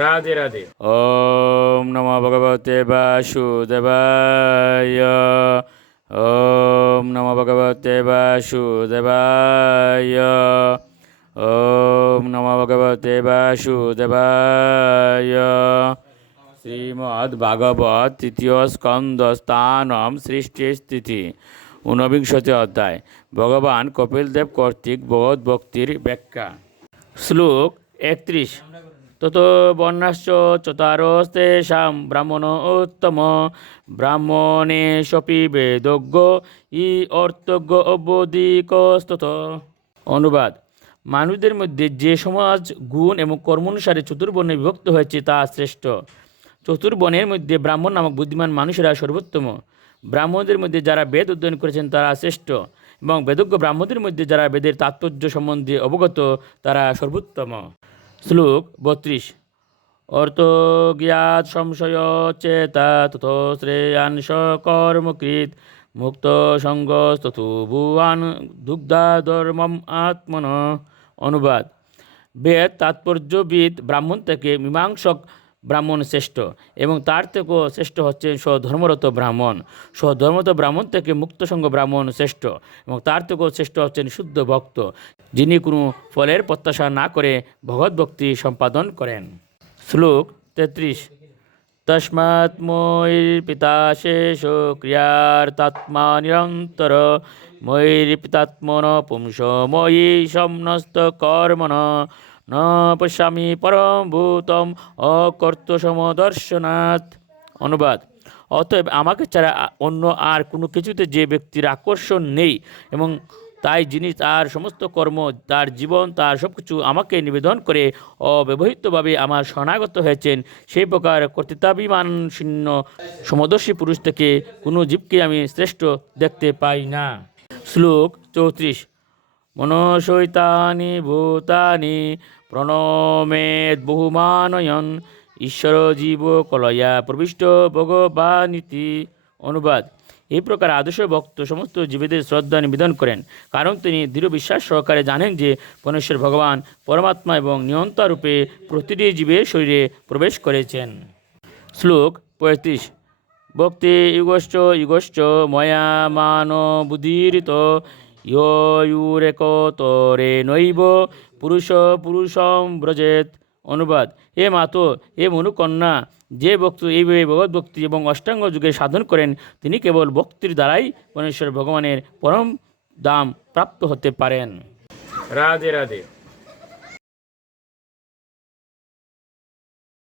রাধে রাধে। ওম নমো ভগবতে বাসুদেবায়। ওম নমো ভগবতে বাসুদেবায়। ওম নমো ভগবতে বাসুদেবায়। শ্রীমদ্ ভাগবত তৃতীয় স্কন্দ স্থানম সৃষ্টি স্থিতি 49 অধ্যায়। ভগবান কপিলদেব কর্তৃক ভগবত ভক্তির ব্যাখ্যা। শ্লোক 31। তত বর্ণাশ্চ চতারস্তেষাং ব্রাহ্মণোত্তম ব্রাহ্মণেষপি বেদজ্ঞ ই অর্থজ্ঞ অবধিকস্তত। অনুবাদ: মানুষদের মধ্যে যে সমাজ গুণ এবং কর্ম অনুসারে চতুর্বর্ণে বিভক্ত হয়েছে তা শ্রেষ্ঠ। চতুর্বর্ণের মধ্যে ব্রাহ্মণ নামক বুদ্ধিমান মানুষেরা সর্বোত্তম। ব্রাহ্মণদের মধ্যে যারা বেদ অধ্যয়ন করেছেন তারা শ্রেষ্ঠ, এবং বেদজ্ঞ ব্রাহ্মণদের মধ্যে যারা বেদের তাৎপর্য সম্বন্ধে অবগত তারা সর্বোত্তম। শ্লোক 32। অর্থজ্ঞাত সংশয় চেতা তথ শ্রেয়াংশ কর্মকৃত মুক্ত সঙ্গস্তু ভুয়ান দুগ্ধা ধর্মম আত্মন। অনুবাদ: বেদ তাৎপর্যবিদ ব্রাহ্মণ থেকে মীমাংসক ব্রাহ্মণ শ্রেষ্ঠ, এবং তার থেকেও শ্রেষ্ঠ হচ্ছেন স্বধর্মরত ব্রাহ্মণ। স্বধর্মরত ব্রাহ্মণ থেকে মুক্তসঙ্গ ব্রাহ্মণ শ্রেষ্ঠ, এবং তার থেকেও শ্রেষ্ঠ হচ্ছেন শুদ্ধ ভক্ত, যিনি কোনো ফলের প্রত্যাশা না করে ভগবত ভক্তি সম্পাদন করেন। শ্লোক 33। তস্মাৎ ময়ির্পিতা শেষ ক্রিয়ার্তাত্মা নিরন্তর ময়ির্পিতাত্মন পুংস ময়ি সমস্ত কর্মণ ন পশ্যামি পরম ভূতম অকর্তসমদর্শনাৎ। অনুবাদ: অতএব আমাকে ছাড়া অন্য আর কোনো কিছুতে যে ব্যক্তির আকর্ষণ নেই, এবং তাই যিনি তার সমস্ত কর্ম, তার জীবন, তার সব কিছু আমাকে নিবেদন করে অব্যবহৃতভাবে আমার শরণাগত হয়েছেন, সেই প্রকার কর্তৃত্বাভিমান শূন্য সমদর্শী পুরুষ থেকে কোনো জীবকে আমি শ্রেষ্ঠ দেখতে পাই না। শ্লোক 34। মনসৈতানি ভূতানি প্রণমেদ বহুমানয়ন ঈশ্বর জীব কলয়া প্রবিষ্ট ভগবানিতি। অনুবাদ: এই প্রকার আদর্শ ভক্ত সমস্ত জীবেদের শ্রদ্ধা নিবেদন করেন, কারণ তিনি দৃঢ় বিশ্বাস সহকারে জানেন যে পরমেশ্বর ভগবান পরমাত্মা এবং নিয়ন্তা রূপে প্রতিটি জীবের শরীরে প্রবেশ করেছেন। শ্লোক 35। ভক্তি যুগশ্চ যুগশ্চ ময়া মান বুদ্ধিরিত ইয়ুরেকতরে নৈব পুরুষ পুরুষম ব্রজেত। অনুবাদ: হে মাতো, হে মনুকন্যা, যে ভক্ত এইভাবে ভগবত ভক্তি এবং অষ্টাঙ্গ যুগে সাধন করেন তিনি কেবল ভক্তির দ্বারাই পরমেশ্বর ভগবানের পরম ধাম প্রাপ্ত হতে পারেন। রাধে রাধে।